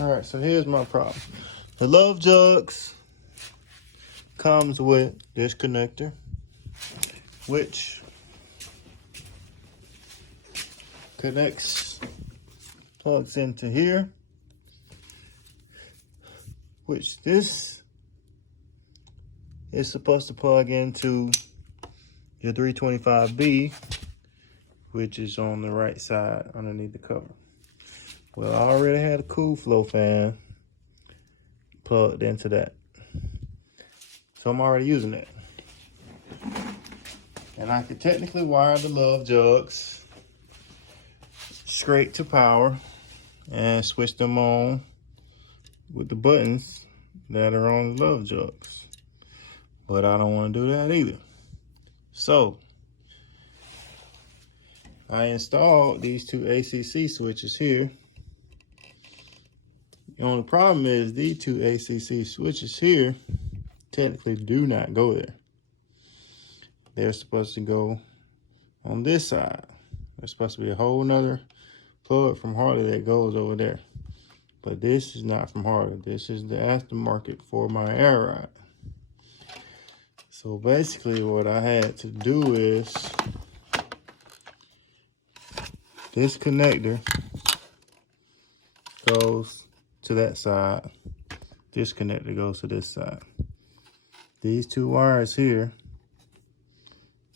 All right, so here's my problem. The Love Jugs comes with this connector, which plugs into here, which this is supposed to plug into your 325B, which is on the right side underneath the cover. Well, I already had a cool flow fan plugged into that, so I'm already using it. And I could technically wire the Love Jugs straight to power and switch them on with the buttons that are on the Love Jugs. But I don't want to do that either. So I installed these two ACC switches here. The only problem is these two ACC switches here technically do not go there. They're supposed to go on this side. There's supposed to be a whole nother plug from Harley that goes over there. But this is not from Harley. This is the aftermarket for my air ride. So basically what I had to do is this connector goes to that side. This connector goes to this side. These two wires here,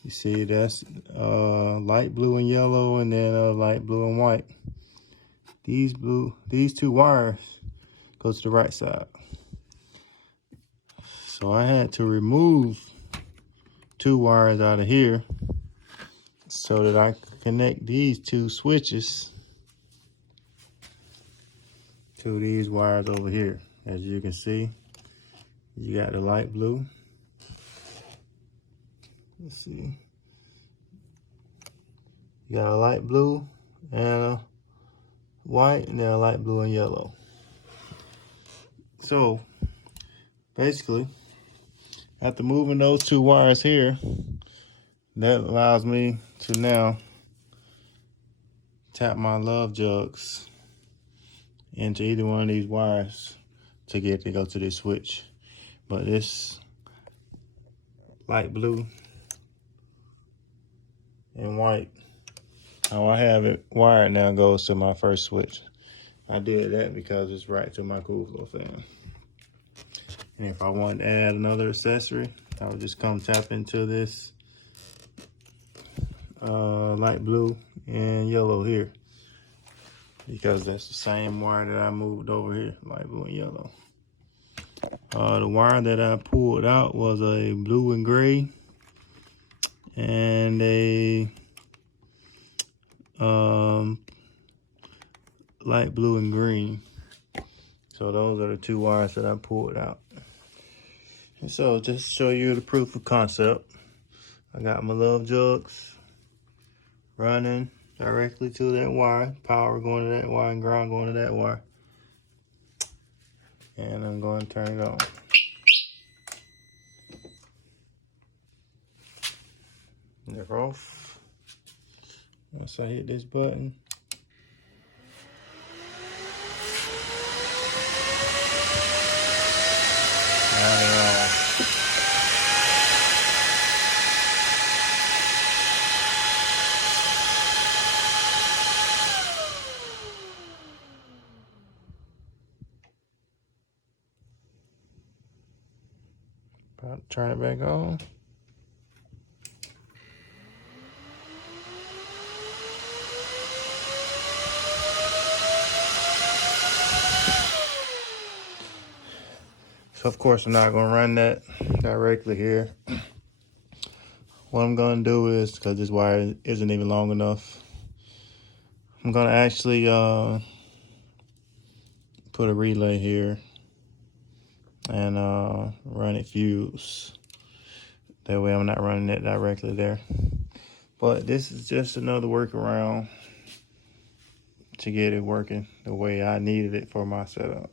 you see that's light blue and yellow, and then light blue and white. These two wires go to the right side. So I had to remove two wires out of here so that I could connect these two switches to these wires over here. As you can see, you got the light blue. Let's see. You got a light blue and a white, and then a light blue and yellow. So basically, after moving those two wires here, that allows me to now tap my Love Jugs into either one of these wires to get to go to this switch. But this light blue and white, how I have it wired now, goes to my first switch. I did that because it's right to my cool flow fan. And if I wanted to add another accessory, I would just come tap into this light blue and yellow here, because that's the same wire that I moved over here, light blue and yellow. The wire that I pulled out was a blue and gray and a light blue and green. So those are the two wires that I pulled out. And so just to show you the proof of concept, I got my Love Jugs running directly to that wire, power going to that wire and ground going to that wire. And I'm going to turn it on. They're off. Once I hit this button, now they're on. About to turn it back on. So of course I'm not gonna run that directly here. What I'm gonna do is, because this wire isn't even long enough, I'm gonna actually put a relay here and run it fuse. That way I'm not running it directly there. But this is just another workaround to get it working the way I needed it for my setup.